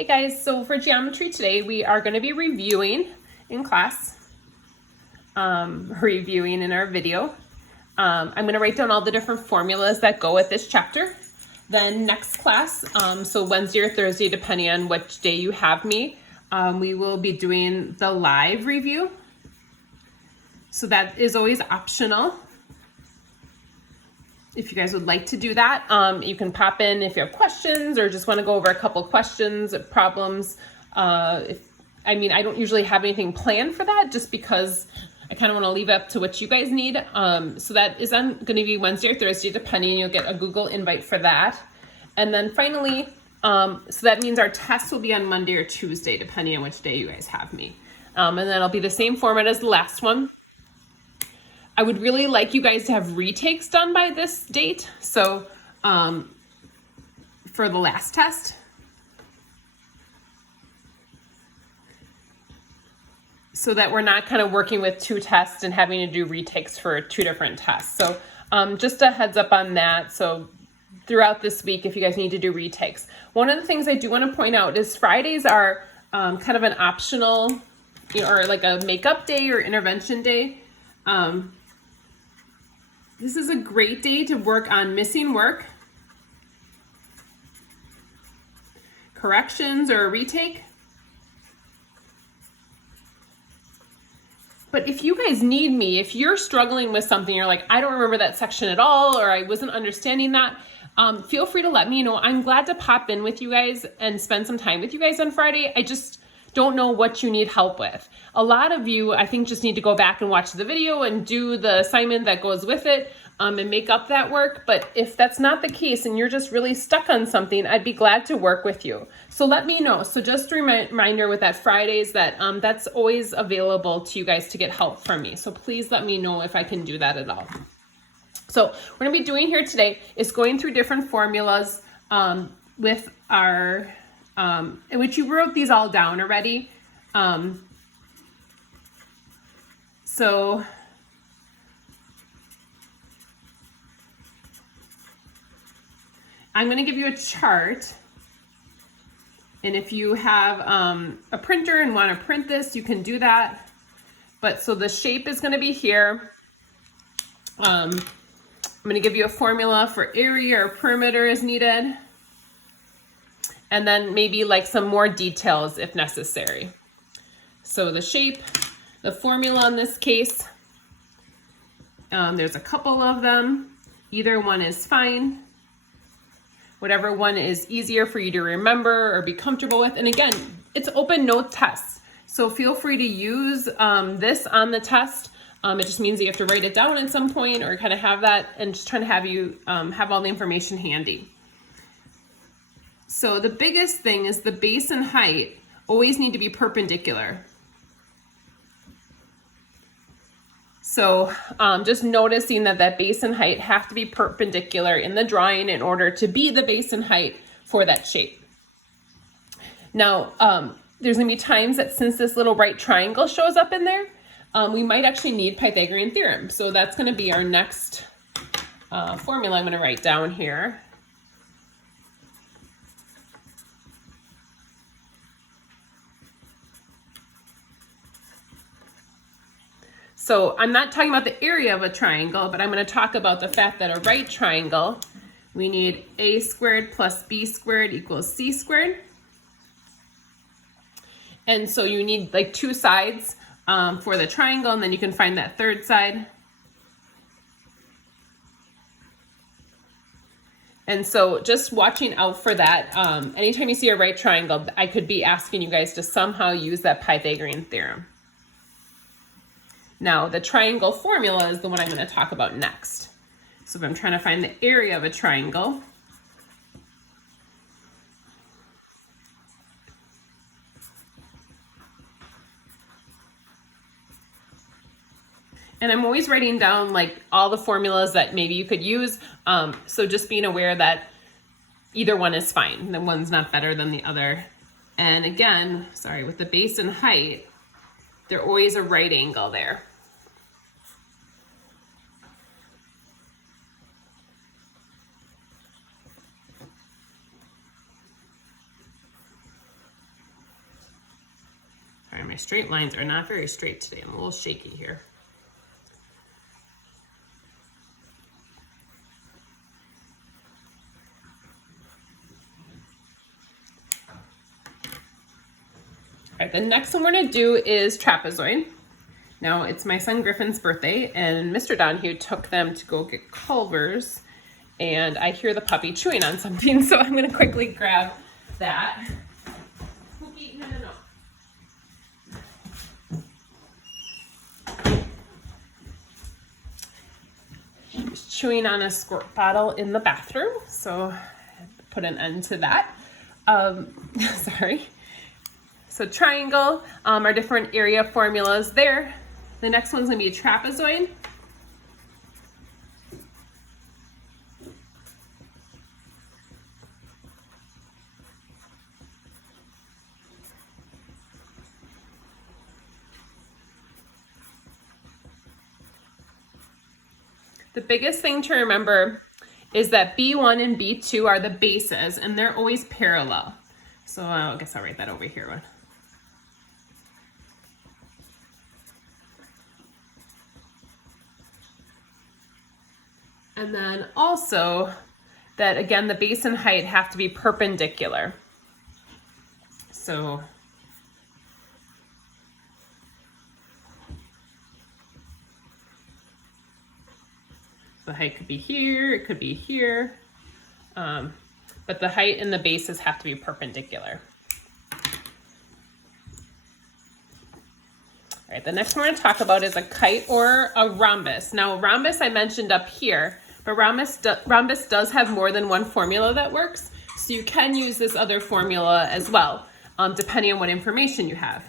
Hey guys, so for geometry today, we are going to be reviewing in class, reviewing in our video. I'm going to write down all the different formulas that go with this chapter. Then next class, so Wednesday or Thursday, depending on which day you have me, we will be doing the live review. So that is always optional. If you guys would like to do that, you can pop in if you have questions or just want to go over a couple questions, problems. I don't usually have anything planned for that just because I kind of want to leave it up to what you guys need. So that is going to be Wednesday or Thursday, depending. You'll get a Google invite for that. And then finally, so that means our test will be on Monday or Tuesday, depending on which day you guys have me. And then it'll be the same format as the last one. I would really like you guys to have retakes done by this date. So for the last test. So that we're not kind of working with two tests and having to do retakes for two different tests. So just a heads up on that. So throughout this week, if you guys need to do retakes. One of the things I do want to point out is Fridays are kind of an optional, or like a makeup day or intervention day. This is a great day to work on missing work, corrections, or a retake. But if you guys need me, if you're struggling with something, you're like, I don't remember that section at all, or I wasn't understanding that, feel free to let me know. I'm glad to pop in with you guys and spend some time with you guys on Friday. I just don't know what you need help with. A lot of you, I think, just need to go back and watch the video and do the assignment that goes with it and make up that work. But if that's not the case and you're just really stuck on something, I'd be glad to work with you. So let me know. So just a reminder with that Fridays that that's always available to you guys to get help from me. So please let me know if I can do that at all. So what we're going to be doing here today is going through different formulas with our in which you wrote these all down already. So I'm going to give you a chart. And if you have a printer and want to print this, you can do that. But so the shape is going to be here. I'm going to give you a formula for area or perimeter as needed. And then maybe like some more details if necessary. So the shape, the formula in this case, there's a couple of them. Either one is fine. Whatever one is easier for you to remember or be comfortable with. And again, it's open note tests. So feel free to use this on the test. It just means that you have to write it down at some point or kind of have that and just trying to have you have all the information handy. So the biggest thing is the base and height always need to be perpendicular. So just noticing that base and height have to be perpendicular in the drawing in order to be the base and height for that shape. Now, there's gonna be times that since this little right triangle shows up in there, we might actually need Pythagorean theorem. So that's gonna be our next formula I'm gonna write down here. So I'm not talking about the area of a triangle, but I'm going to talk about the fact that a right triangle, we need a squared plus b squared equals c squared. And so you need like two sides for the triangle, and then you can find that third side. And so just watching out for that. Anytime you see a right triangle, I could be asking you guys to somehow use that Pythagorean theorem. Now, the triangle formula is the one I'm going to talk about next. So if I'm trying to find the area of a triangle, and I'm always writing down like all the formulas that maybe you could use. So just being aware that either one is fine. The one's not better than the other. And again, sorry, with the base and height, they're always a right angle there. Sorry, my straight lines are not very straight today. I'm a little shaky here. All right, the next one we're gonna do is trapezoid. Now it's my son Griffin's birthday, and Mr. Donahue took them to go get Culver's, and I hear the puppy chewing on something, so I'm gonna quickly grab that. Pookie, no. She was chewing on a squirt bottle in the bathroom, so I had to put an end to that. Sorry. So triangle, our different area formulas there. The next one's gonna be a trapezoid. The biggest thing to remember is that B1 and B2 are the bases, and they're always parallel. So I guess I'll write that over here. And then also that, again, the base and height have to be perpendicular. So the height could be here, it could be here, but the height and the bases have to be perpendicular. All right, the next one we're gonna talk about is a kite or a rhombus. Now, a rhombus I mentioned up here, but rhombus does have more than one formula that works, so you can use this other formula as well, depending on what information you have.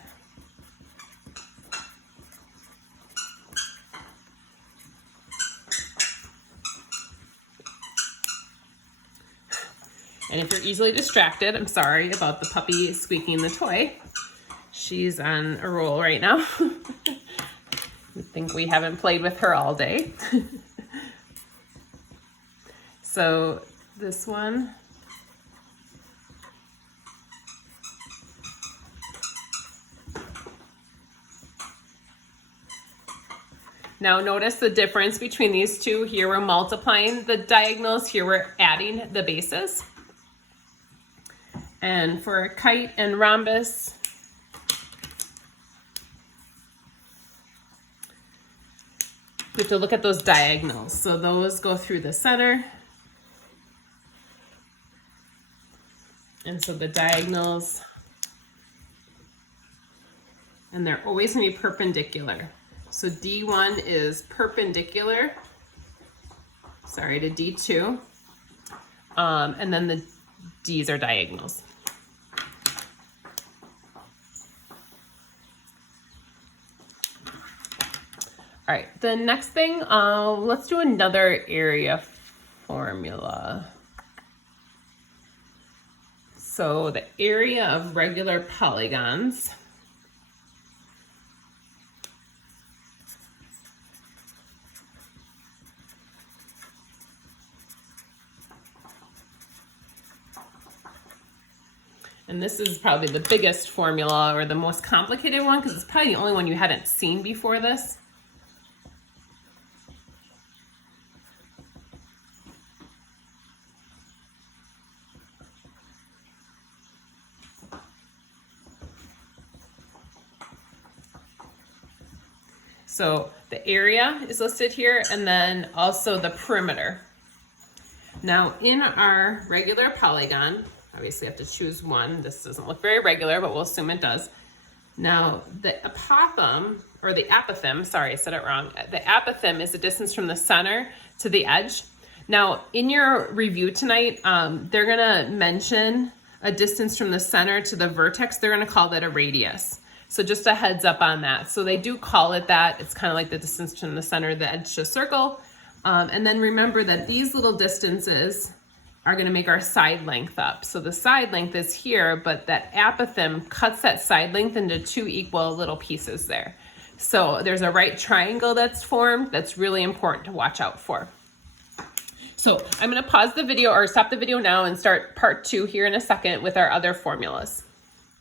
And if you're easily distracted, I'm sorry about the puppy squeaking the toy. She's on a roll right now. I think we haven't played with her all day. So this one. Now notice the difference between these two. Here we're multiplying the diagonals, here we're adding the bases. And for a kite and rhombus, you have to look at those diagonals. So those go through the center. And so the diagonals, and they're always gonna be perpendicular. So D1 is perpendicular, sorry, to D2. And then the D's are diagonals. All right, the next thing, let's do another area formula. So the area of regular polygons. And this is probably the biggest formula or the most complicated one because it's probably the only one you hadn't seen before this. So the area is listed here and then also the perimeter. Now in our regular polygon, obviously I have to choose one. This doesn't look very regular, but we'll assume it does. Now the apothem, or the apothem, sorry, I said it wrong. The apothem is the distance from the center to the edge. Now in your review tonight, they're gonna mention a distance from the center to the vertex. They're gonna call that a radius. So just a heads up on that. So they do call it that. It's kind of like the distance from the center of the edge to a circle. And then remember that these little distances are gonna make our side length up. So the side length is here, but that apothem cuts that side length into two equal little pieces there. So there's a right triangle that's formed that's really important to watch out for. So I'm gonna pause the video or stop the video now and start part 2 here in a second with our other formulas.